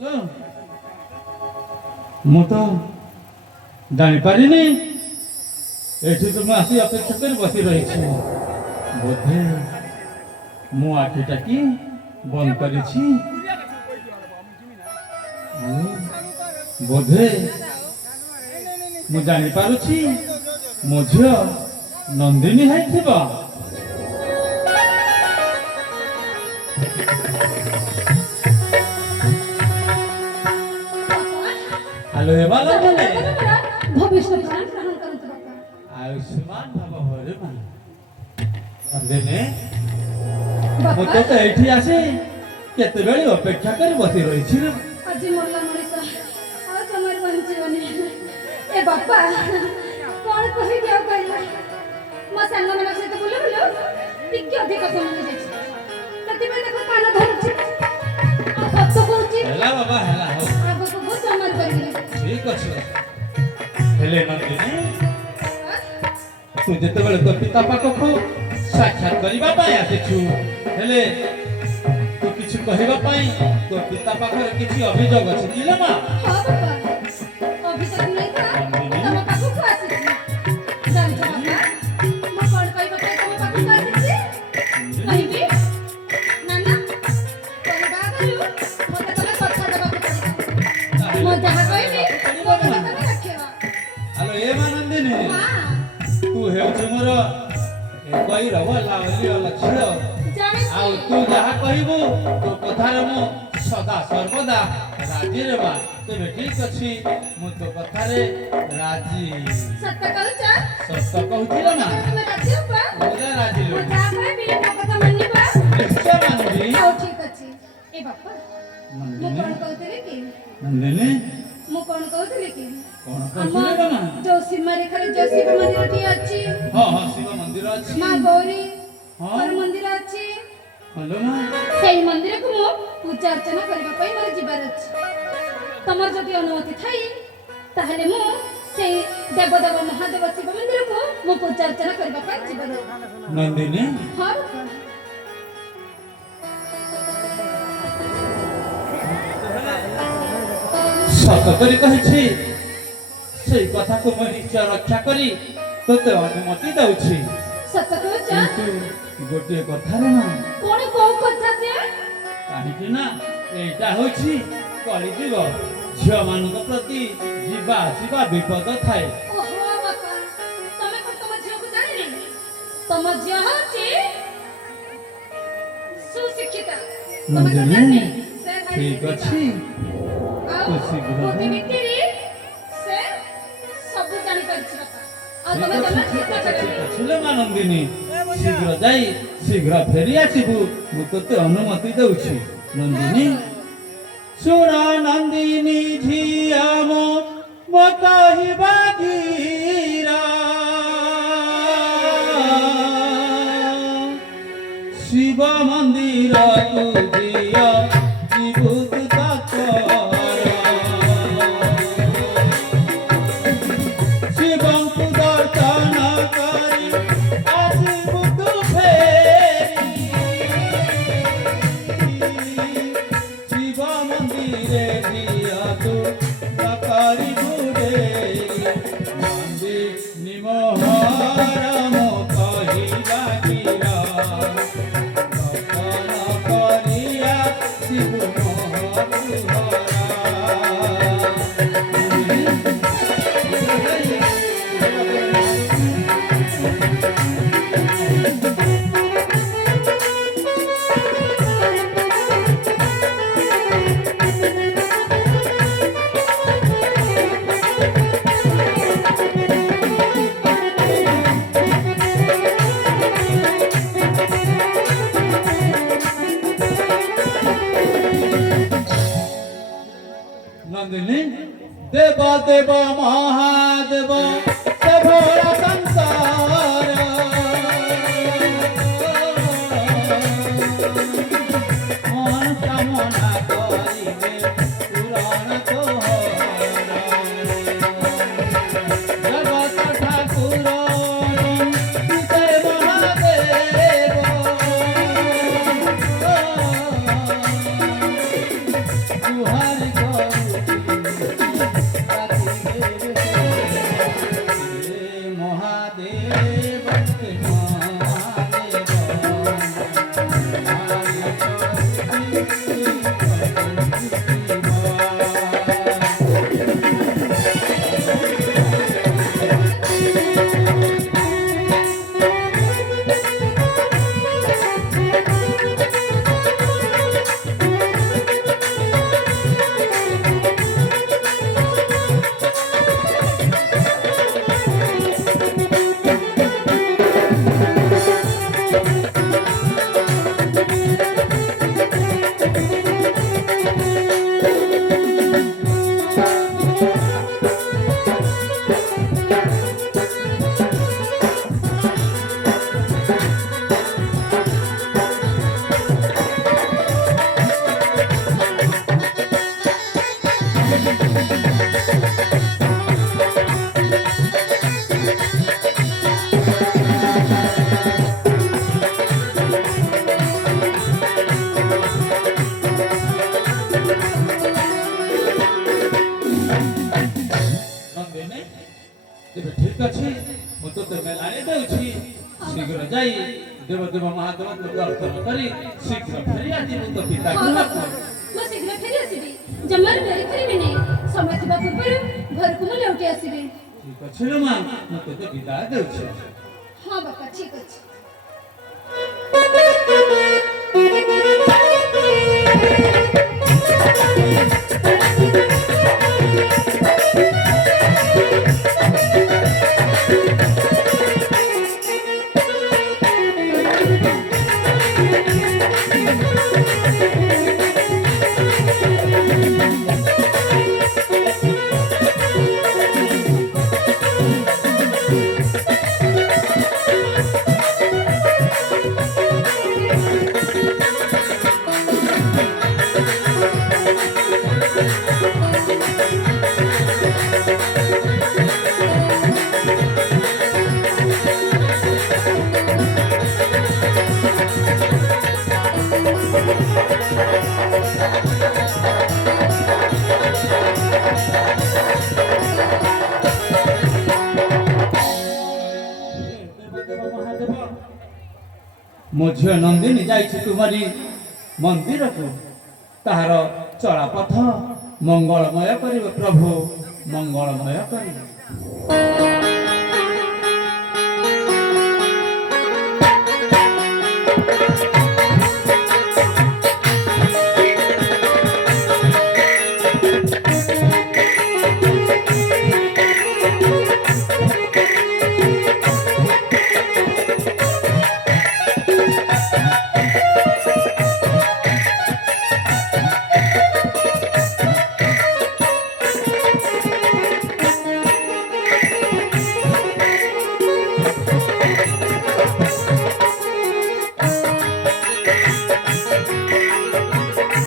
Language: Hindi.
हेलो मु तो जानी पारिनी एठी तुम आसी अपेक्षा कर बसी रही बोधे मु आखिटा की बंद करिछि बोधे मु जानी पारुछि मो झियो नंदिनी है थिबा हेलो ए बाला बोले भविष्य प्राण ग्रहण करत बापा आयुष्मान बाबा होरे मा अंदेने मते तो एठी आसी केते बेली अपेक्षा कर बसी रही छी रे अजी मोरला मनीष आ समर बंचीवनी ए बापा कोन कहि दिया कहला म संग मन सहित बोले बोलो टिके अधिक समय देछि तति में देखो कान धरछि आ सत्य कहछि हेला बाबा हेला हो आगो को बहुत समझ करली ठीक अछि हेले नंदिनी तू जते बेले तो पिता पाखो साक्षात करिबा पाए आछिछु हेले तू किछु कहिबा पाए तो पिता पाखरे किछि अभियोग अछि कि मा हां बापा अभियोग नै था तम पाखो को आछि जान छ बापा म कोन कहबा पे तम पाखो को आछि कहबी नाना कोन बागलु मते तमे कथा देबा को म जहा कहबी को तमे रखेवा हेलो ए मानंदिनी हां तू हेउछु मोर ए कहि रहला ओली लक्ष्य जाने आउ तू जहा कहबो तो कथार मु सदा सर्वदा राजी रे बा तेबे ठीक अछि मु तो कथारे राजी सत्य कहूचा सत्य कहूतिला ना तमे राजी बा ओला राजी लो जा कहबी तो कथा मानिबा निश्चय मानबी आओ ठीक अछि ए बापा मु कोन कहतले कि नंदिनी मु कोन कहतले कि कोन कहतिले ना जो सीमा रेखा जो शिव मंदिर टी अछि हां हां शिव मंदिर अछि मां गौरी हां और मंदिर अछि हेलो ना सेई मंदिर को मु पूजा अर्चना करबा पई मोर जीवार अछि तमर जदि अनुमति थाई ताहले मु सेई देवदेव महादेव शिव मंदिर को मु पूजा अर्चना करबा पई जीवार अछि नंदिनी हां सत करी कहछि सेई कथा को मैं निश्चय रक्षा करी तोते अनुमति दउछि सत्य कहूचा किंतु गोटे कथा रे ना कोन को कथा जे काहिकि ना एटा होछि कलिजुग झियो मानक प्रति जीवा आसीबा विपद थाए ओहो बापा तमे कोन तम झियो को जानि नै तम झियो होछि सुशिक्षिता तमे को जानि से ठीक अछि तो शीघ्र मोती बिक्री से सब जानि परछि बापा आ तमे जमा चिंता करबी छिले मानंदिनी शीघ्र जाई शीघ्र फेरी आसीबु मु तोते अनुमति दउछि नंदिनी सुना नंदिनी झिया मो कहिबा गीरा शिव मंदिर तू जिया विभूत ताकर शिवं तू दर्शन करी आसीबु तू फेरी शिव मंदिरे जिया तू ताकरी बुडेरी मंदिर निमोहर मो कहिबा गीरा दर्शन करिया शिव मोहर नंदिनी देव देव महादेव से भोरा संसार मन कामना करिबे पुराण तोहर जगत ठाकुर जय महादेव तुहर ଏବେ ଠିକ ଅଛି ମୁଁ ତୋତେ ମେଲାରେ ଦେଉଛି ଶୀଘ୍ର ଯାଇ ଦେବଦେବ ମହାଦେବଙ୍କୁ ଦର୍ଶନ କରି ଶୀଘ୍ର ଫେରି ଆସିବୁ ତୋ ପିତା ଗୃହକୁ। ମୁଁ ଶୀଘ୍ର ଫେରି ଆସିବି, ଜମାରୁ ଡେରି କରିବିନି। ସମୟ ଥିବା ପୂର୍ବରୁ ଘରକୁ ମୁଁ ଲେଉଟି ଆସିବି। ଠିକ ଅଛି ରେ ମା, ମୁଁ ତୋତେ ବିଦାୟ ଦେଉଛି। ହଁ ବାପା, ଠିକ ଅଛି। ମୋ ଝିଅ ନନ୍ଦିନୀ ଯାଇଛି ତୁମରି ମନ୍ଦିରକୁ, ତାହାର ଚଳାପଥ ମଙ୍ଗଳମୟ କରିବେ ପ୍ରଭୁ, ମଙ୍ଗଳମୟ କରିବେ।